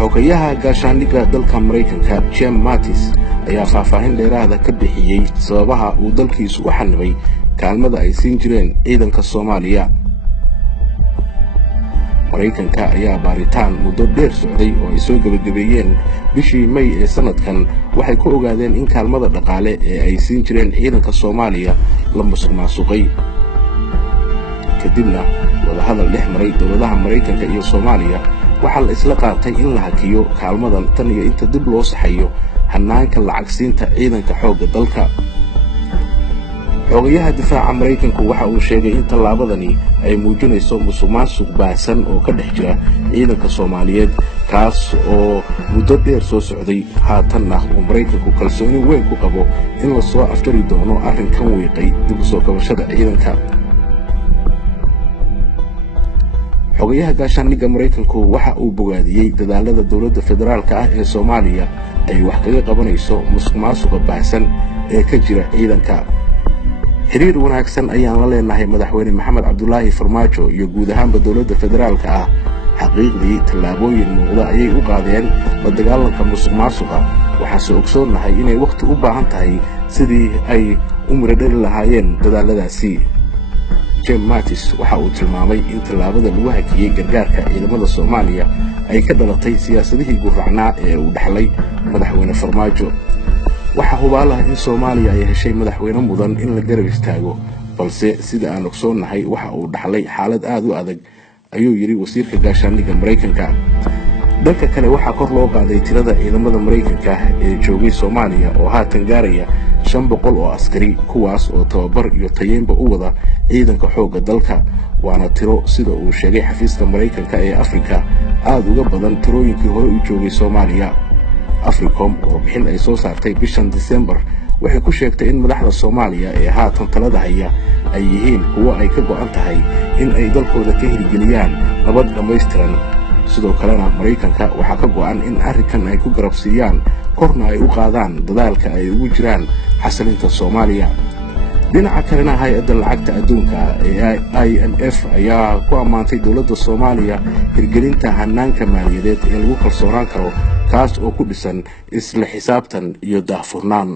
xogayaha gaashaandhigga dalka Mareykanka Jim Mattis ayaa faahfaahin dheeraad ah ka bixiyay sababaha uu dalkiisu u xanibay kaalmada ay siin jireen ciidanka Soomaaliya. Mareykanka ayaa baaritaan muddo dheer socday oo ay soo gabagabeeyeen bishii May ee sanadkan waxay ku ogaadeen in kaalmada dhaqaale ee ay siin jireen ciidanka Soomaaliya la musuqmaasuqay. kadibna wadahadal dhex maray dowladaha Mareykanka iyo Soomaaliya waxaa la isla qaatay in la hakiyo kaalmadan tan iyo inta dib loo saxayo hanaanka lacagsiinta ciidanka xoogga dalka. xogayaha difaaca Mareykanku waxa uu sheegay in tallaabadani ay muujinayso musuqmaasuq baahsan oo ka dhex jira ciidanka Soomaaliyeed kaas oo muddo dheer soo socday. haatanna uu Mareykanku kalsooni weyn ku qabo in la soo afjari doono arrinkan wiiqay dib u soo kabashada ciidanka. xogayaha gaashaandhigga Mareykanku waxa uu bogaadiyay dadaalada dowladda federaalka ah ee Soomaaliya ay wax kaga qabanayso musuqmaasuqa baahsan ee ka jira ciidanka. xiriir wanaagsan ayaan la leenahay madaxweyne Maxamed Cabdullaahi Farmaajo iyo guud ahaanba dowladda federaalka ah. xaqiiqdii tallaabooyin muuqda ayay u qaadeen la dagaalanka musuqmaasuqa. waxaase ogsoonahay inay waqti u baahan tahay sidii ay u miradhali lahaayeen dadaaladaasi. Jim Mattis waxa uu tilmaamay in tallaabada lagu hakiyay gargaarka ciidamada Soomaaliya ay ka dhalatay siyaasadihii gurracnaa ee uu dhaxlay madaxweyne Farmaajo. waxa hubaal ah in Soomaaliya ay heshay madaxweyne mudan in la garab istaago, balse sida aan ogsoonahay waxa uu dhaxlay xaalad aad u adag, ayuu yiri wasiirka gaashaandhigga Mareykanka. dhanka kale waxaa kor loo qaaday tirada ciidamada Mareykanka ee joogay Soomaaliya oo haatan gaaraya 500 oo askari, kuwaas oo tababar iyo tayeynba u wada ciidanka xoogga dalka. waana tiro sida uu sheegay xafiiska Mareykanka ee Afrika aad uga badan tirooyinkii hore u joogay Soomaaliya. Africom warbixin ay soo saartay bishan December waxay ku sheegtay in madaxda Soomaaliya ee haatan talada haya ay yihiin kuwo ay ka go'an tahay in ay dalkooda ka hirgeliyaan nabad dhammaystiran. sidoo kalena Mareykanka waxaa ka go'an in arrinkan ay ku garab siiyaan korna ay u qaadaan dadaalka ay ugu jiraan xasilinta Soomaaliya. dhinaca kalena hay'adda lacagta adduunka ee IMF ayaa ku ammaantay dowladda Soomaaliya hirgelinta hanaanka maaliyadeed ee lagu kalsoonaan karo kaas oo ku dhisan isla xisaabtan iyo daahfurnaan.